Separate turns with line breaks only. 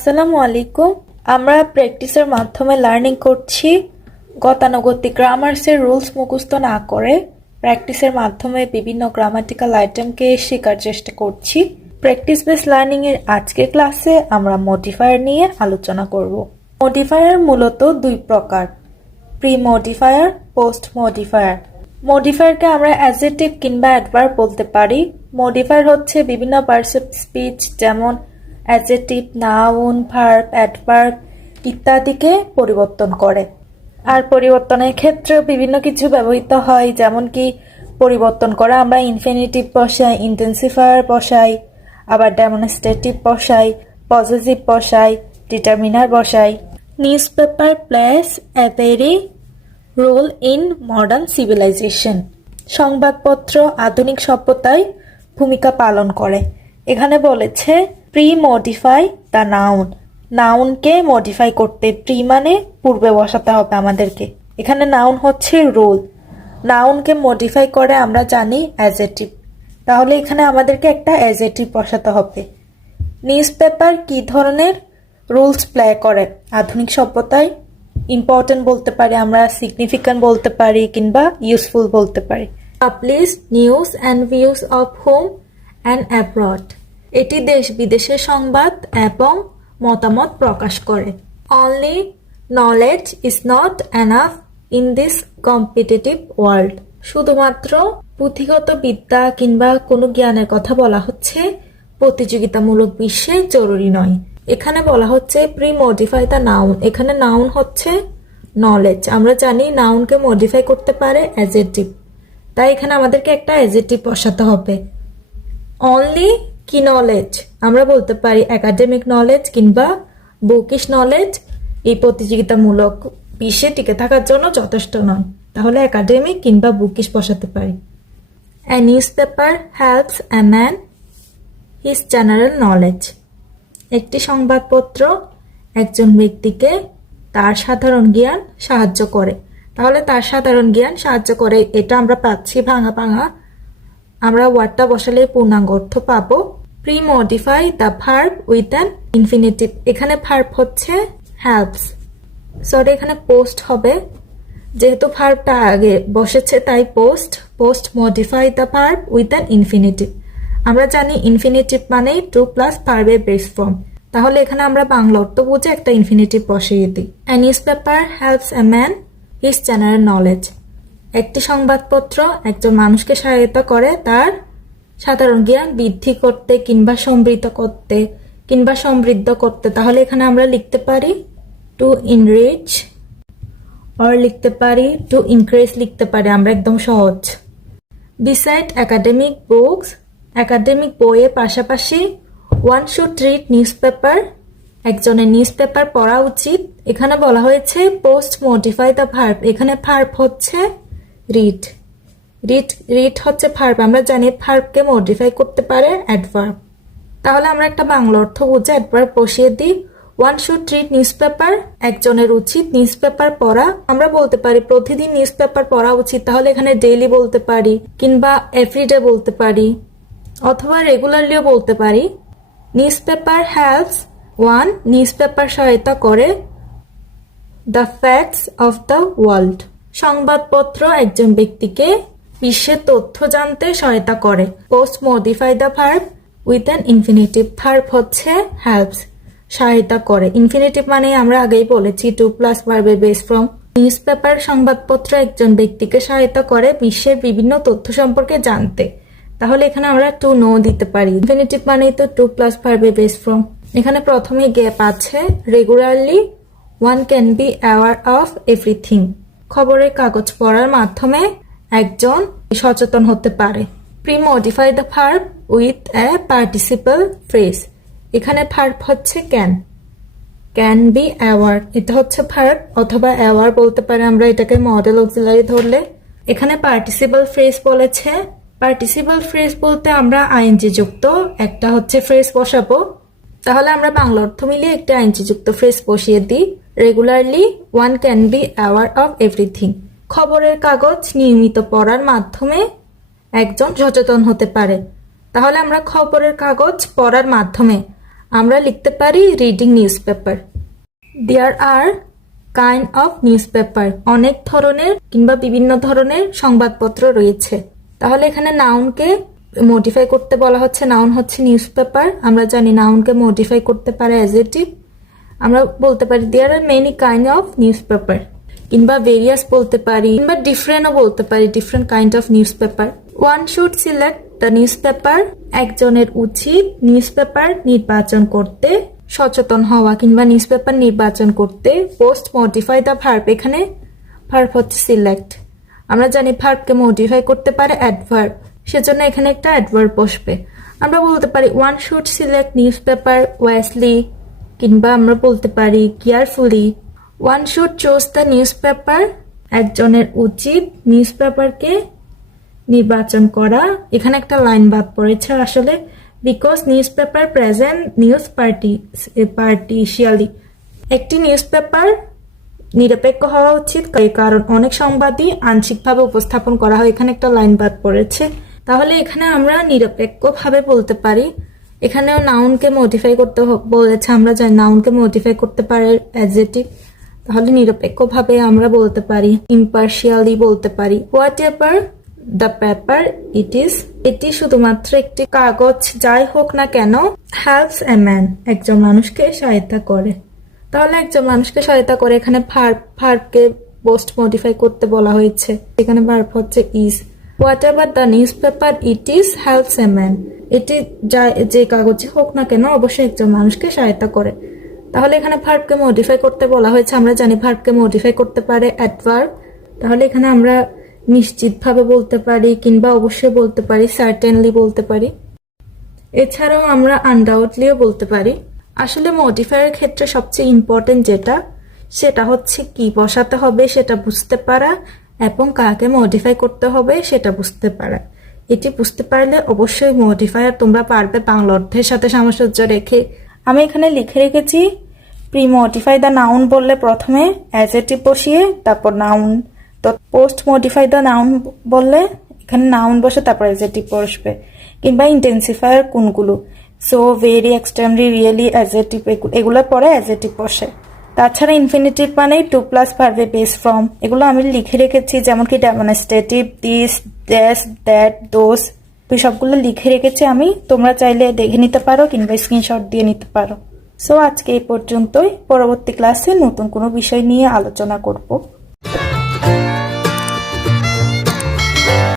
আসসালামু আলাইকুম। আমরা প্র্যাকটিসের মাধ্যমে লার্নিং করছি গতানুগতিক গ্রামার্সের রুলস মুখস্থ না করে প্র্যাকটিসের মাধ্যমে বিভিন্ন গ্রামাটিক্যাল আইটেমকে শেখার চেষ্টা করছি। প্র্যাকটিস বেস লার্নিং এর আজকের ক্লাসে আমরা মডিফায়ার নিয়ে আলোচনা করব। মডিফায়ার মূলত দুই প্রকার প্রি মডিফায়ার পোস্ট মডিফায়ার মডিফায়ারকে আমরা অ্যাজেটিভ কিংবা অ্যাডভার্ব বলতে পারি। মডিফায়ার হচ্ছে বিভিন্ন পার্টস অফ স্পিচ যেমন অ্যাজেটিভ নাউন ভার্ব অ্যাডভার্ব ইত্যাদিকে পরিবর্তন করে। আর পরিবর্তনের ক্ষেত্রে বিভিন্ন কিছু ব্যবহৃত হয়, যেমন কি পরিবর্তন করা, আমরা ইনফিনিটিভ বসাই ইন্টেন্সিফায়ার বসাই, আবার ডেমনস্ট্রেটিভ বসাই পজিটিভ বসাই ডিটারমিনার বসাই। News paper plays a role in modern civilisation সংবাদপত্র আধুনিক সভ্যতায় ভূমিকা পালন করে। এখানে বলেছে প্রি মডিফাই দ্য নাউন নাউনকে মডিফাই করতে প্রি মানে পূর্বে বসাতে হবে আমাদেরকে। এখানে নাউন হচ্ছে রোল নাউনকে মডিফাই করে আমরা জানি অ্যাজেটিভ তাহলে এখানে আমাদেরকে একটা অ্যাজেটিভ বসাতে হবে। নিউজ পেপার কি ধরনের রুলস প্লে করে? আধুনিক সভ্যতায় ইম্পর্টেন্ট বলতে পারি আমরা সিগনিফিক্যান্ট বলতে পারি কিংবা ইউজফুল বলতে পারি। Publish news and views of home and abroad এটি দেশ বিদেশের সংবাদ এবং মতামত প্রকাশ করে। Only knowledge is not enough in this competitive world শুধুমাত্র পুঁথিগত বিদ্যা কিংবা কোনো জ্ঞানের কথা বলা হচ্ছে প্রতিযোগিতামূলক বিশ্বে জরুরি নয়। এখানে বলা হচ্ছে প্রি মডিফাই দ্য নাউন এখানে নাউন হচ্ছে নলেজ আমরা জানি নাউনকে মডিফাই করতে পারে অ্যাজেটিভ তাই এখানে আমাদেরকে একটা অ্যাজেটিভ বসাতে হবে। অনলি কি নলেজ আমরা বলতে পারি একাডেমিক নলেজ কিংবা বুকিশ নলেজ এই প্রতিযোগিতামূলক বিশ্বে টিকে থাকার জন্য যথেষ্ট নয়। তাহলে একাডেমিক কিংবা বুকিশ বসাতে পারি। A news paper helps a man his general knowledge একটি সংবাদপত্র একজন ব্যক্তিকে তার সাধারণ জ্ঞান সাহায্য করে। তাহলে তার সাধারণ জ্ঞান সাহায্য করে। এটা আমরা পাচ্ছি ভাঙা ভাঙা। আমরা ওয়ার্ডটা বসালে পূর্ণাঙ্গ অর্থ পাবো। Pre modify the verb with an infinitive এখানে ভার্ব হচ্ছে হেল্পস সরি এখানে পোস্ট হবে। যেহেতু ভার্বটা আগে বসেছে, তাই post post modify the verb with an infinitive আমরা জানি ইনফিনিটিভ মানে টু প্লাস ভার্বের বেস ফর্ম তাহলে এখানে আমরা বাংলা অর্থ বুঝে একটা ইনফিনিটিভ বসিয়ে দিই। An news paper helps a man his general knowledge একটি সংবাদপত্র একজন মানুষকে সহায়তা করে তার সাধারণ জ্ঞান বৃদ্ধি করতে কিংবা সমৃদ্ধ করতে, কিংবা সমৃদ্ধ করতে, তাহলে এখানে আমরা লিখতে পারি টু ইনরিচ অর লিখতে পারি টু ইনক্রিজ লিখতে পারি, আমরা একদম সহজ। বিসাইড একাডেমিক বুকস একাডেমিক বইয়ের পাশাপাশি one should read news paper একজনের নিউজ পেপার পড়া উচিত। এখানে বলা হয়েছে পোস্ট মডিফাই দ্য ভার্ব এখানে ভার্ব হচ্ছে রিড রিড রিড হচ্ছে ভার্ব আমরা জানি ভার্বকে মডিফাই করতে পারে অ্যাডভার্ব তাহলে আমরা একটা বাংলা অর্থ বুঝে অ্যাডভার্ব বসিয়ে দিই। One should read news paper একজনের উচিত নিউজ পেপার পড়া। আমরা বলতে পারি প্রতিদিন নিউজ পেপার পড়া উচিত, তাহলে এখানে ডেইলি বলতে পারি কিংবা এভরিডে বলতে পারি। অথবা রেগুলারলিও বলতে পারি। News paper helps one news paper সহায়তা করে the facts of the world সংবাদপত্র একজন ব্যক্তিকে বিশ্বের তথ্য জানতে সহায়তা করে। Post modify the verb with an infinitive verb হচ্ছে হেল্পস সহায়তা করে। ইনফিনিটিভ মানে আমরা আগেই বলেছি টু প্লাস ভার্বের বেস ফ্রম নিউজ পেপার সংবাদপত্র একজন ব্যক্তিকে সহায়তা করে বিশ্বের বিভিন্ন তথ্য সম্পর্কে জানতে। তাহলে এখানে আমরা টু নো দিতে পারি। ইনফিনিটিভ মানেই তো টু প্লাস ভার্বের বেস ফ্রম এখানে প্রথমে গ্যাপ আছে regularly one can be aware of everything খবরের কাগজ পড়ার মাধ্যমে একজন সচেতন হতে পারে। Pre modify the verb with a participle phrase এখানে ভার্ব হচ্ছে ক্যান ক্যান বি অ্যাওয়ার্ড এটা হচ্ছে ভার্ব অথবা অ্যাওয়ার বলতে পারে আমরা এটাকে মডেল অক্সিলারি ধরলে। এখানে পার্টিসিপাল ফ্রেজ বলেছে। পার্টিসিপাল ফ্রেজ বলতে আমরা আইএনজি যুক্ত একটা হচ্ছে ফ্রেজ বসাবো। তাহলে আমরা বাংলা অর্থ মিলিয়ে একটা আইএনজি যুক্ত ফ্রেজ বসিয়ে দিই। Regularly one can be aware of everything খবরের কাগজ নিয়মিত পড়ার মাধ্যমে একজন সচেতন হতে পারে। তাহলে আমরা খবরের কাগজ পড়ার মাধ্যমে
আমরা লিখতে পারি reading news paper there are kind of news paper অনেক ধরনের কিংবা বিভিন্ন ধরনের সংবাদপত্র রয়েছে। তাহলে এখানে নাউনকে মডিফাই করতে বলা হচ্ছে। নাউন হচ্ছে নিউজ পেপার আমরা জানি নাউনকে মডিফাই করতে পারে অ্যাজেটিভ আমরা বলতে পারি there are many kind of news paper কিংবা ভেরিয়াস বলতে পারি, কিংবা ডিফারেন্টও বলতে পারি different kind of news paper one should select the news paper একজনের উচিত নিউজ পেপার নির্বাচন করতে সচেতন হওয়া, কিংবা নিউজ পেপার নির্বাচন করতে পোস্ট মডিফাই দ্য ভার্ব এখানে ভার্ব হচ্ছে সিলেক্ট আমরা জানি ভার্বকে মডিফাই করতে পারে অ্যাডভার্ব সেজন্য এখানে একটা অ্যাডভার্ব বসবে। আমরা বলতে পারি one should select news paper wisely কিংবা আমরা বলতে পারি carefully one should choose the news paper একজনের উচিত নিউজ পেপারকে নির্বাচন করা। এখানে একটা লাইন বাদ পড়েছে আসলে because news paper present news party partially একটি নিউজ পেপার নিরপেক্ষ হওয়া উচিত, কারণ অনেক সংবাদই আংশিকভাবে উপস্থাপন করা হয়। এখানে একটা লাইন বাদ পড়েছে। তাহলে এখানে আমরা নিরপেক্ষভাবে বলতে পারি। এখানেও নাউনকে মডিফাই করতে বলেছে, আমরা জানি নাউনকে মডিফাই করতে পারে অ্যাডজেটিভ তাহলে নিরপেক্ষভাবে আমরা বলতে পারি ইম্পার্শিয়ালি বলতে পারি। Whatever the paper it is এটি শুধুমাত্র একটি কাগজ, যাই হোক না কেন হেল্পস এ ম্যান একজন মানুষকে সহায়তা করে। তাহলে একজন মানুষকে সহায়তা করে এখানে ভার্ব ভার্বকে পোস্ট মডিফাই করতে বলা হয়েছে। এখানে ভার্ব হচ্ছে is whatever the news paper it is helps a man এটি যা, যে কাগজে হোক না কেন, অবশ্যই একজন মানুষকে সহায়তা করে। তাহলে এখানে ভার্বকে মডিফাই করতে বলা হয়েছে, আমরা জানি ভার্বকে মডিফাই করতে পারে অ্যাডভার্ব তাহলে এখানে আমরা নিশ্চিতভাবে বলতে পারি কিংবা অবশ্যই বলতে পারি সার্টেনলি বলতে পারি। এছাড়াও আমরা আনডাউটলিও বলতে পারি। আসলে মডিফায়ারের ক্ষেত্রে সবচেয়ে ইম্পর্টেন্ট যেটা, সেটা হচ্ছে কি বসাতে হবে, সেটা বুঝতে পারা এবং কাকে মডিফাই করতে হবে, সেটা বুঝতে পারা। এটি বুঝতে পারলে অবশ্যই মডিফায়ার তোমরা পারবে বাংলা অর্থের সাথে সামঞ্জস্য রেখে
আমি এখানে লিখে রেখেছি প্রি মডিফাই দ্য নাউন বললে প্রথমে অ্যাজেটিভ বসিয়ে তারপর নাউন তো পোস্ট মডিফাই দ্য নাউন বললে এখানে নাউন বসে তারপর অ্যাজেটিভ বসবে। কিংবা ইন্টেন্সিফায়ার কোনগুলো? So very extremely really adjective এগুলোর পরে অ্যাজেটিভ বসে। তাছাড়া ইনফিনিটিভ মানে টু প্লাস ভার্ভে বেস ফর্ম এগুলো আমি লিখে রেখেছি যেমন কি demonstrative this these that those ওই সবগুলো লিখে রেখেছি আমি। তোমরা চাইলে দেখে নিতে পারো কিংবা স্ক্রিনশট দিয়ে নিতে পারো। সো আজকে এই পর্যন্তই। পরবর্তী ক্লাসে নতুন কোনো বিষয় নিয়ে আলোচনা করব।